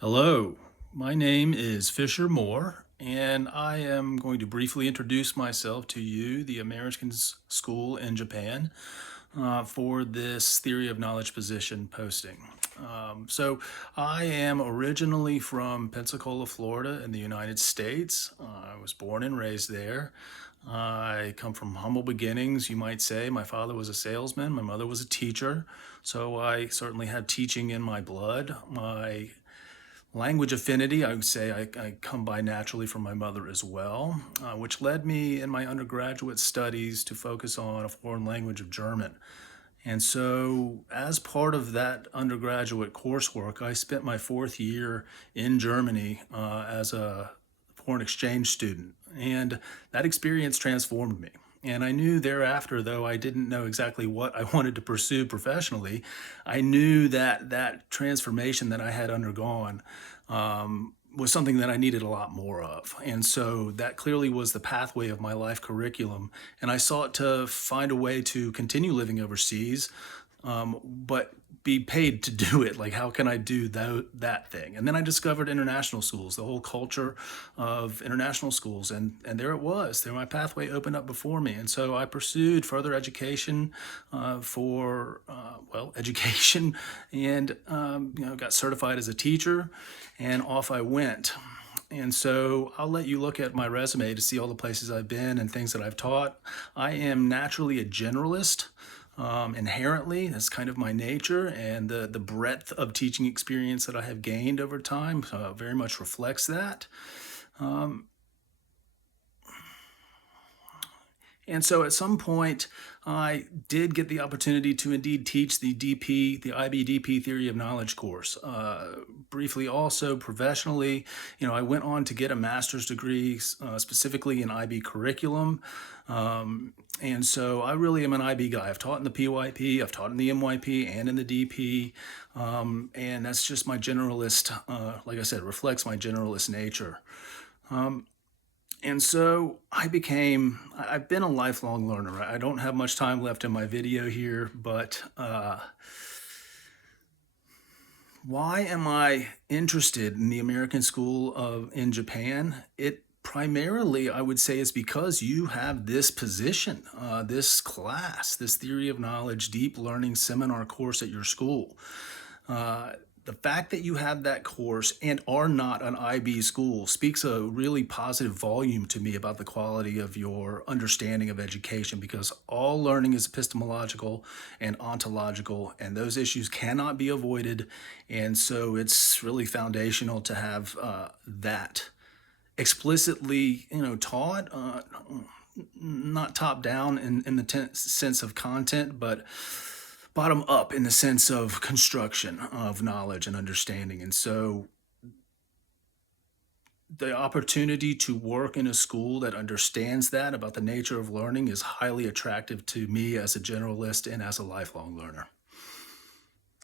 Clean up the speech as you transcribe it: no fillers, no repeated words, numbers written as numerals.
Hello, my name is Fisher Moore, and I am going to briefly introduce myself to you, the American School in Japan, for this Theory of Knowledge position posting. So, I am originally from Pensacola, Florida, in the United States. I was born and raised there. I come from humble beginnings, you might say. My father was a salesman, my mother was a teacher, so I certainly had teaching in my blood. My language affinity, I would say I come by naturally from my mother as well, which led me in my undergraduate studies to focus on a foreign language of German. And so, as part of that undergraduate coursework, I spent my fourth year in Germany as a foreign exchange student. And that experience transformed me. And I knew thereafter, though I didn't know exactly what I wanted to pursue professionally, I knew that that transformation that I had undergone was something that I needed a lot more of. And so that clearly was the pathway of my life curriculum. And I sought to find a way to continue living overseas, but be paid to do it. Like, how can I do that thing? And then I discovered international schools, the whole culture of international schools. And there it was. There, my pathway opened up before me. And so I pursued further education well, education, and got certified as a teacher, and off I went. And so I'll let you look at my resume to see all the places I've been and things that I've taught. I am naturally a generalist. Inherently, that's kind of my nature, and the breadth of teaching experience that I have gained over time very much reflects that. Um, And so at some point, I did get the opportunity to indeed teach the DP, the IBDP Theory of Knowledge course. Briefly, also professionally, I went on to get a master's degree, specifically in IB curriculum. And so I really am an IB guy. I've taught in the PYP, I've taught in the MYP and in the DP. And that's just my generalist, like I said, reflects my generalist nature. Um, and so I've been a lifelong learner. I don't have much time left in my video here, but why am I interested in the American School in Japan? It primarily, I would say, is because you have this position, this class, this Theory of Knowledge Deep Learning Seminar course at your school. Uh, the fact that you have that course and are not an IB school speaks a really positive volume to me about the quality of your understanding of education, because all learning is epistemological and ontological, and those issues cannot be avoided. And so it's really foundational to have that explicitly, taught, not top down in the sense of content, but bottom up in the sense of construction of knowledge and understanding. And so the opportunity to work in a school that understands that about the nature of learning is highly attractive to me as a generalist and as a lifelong learner.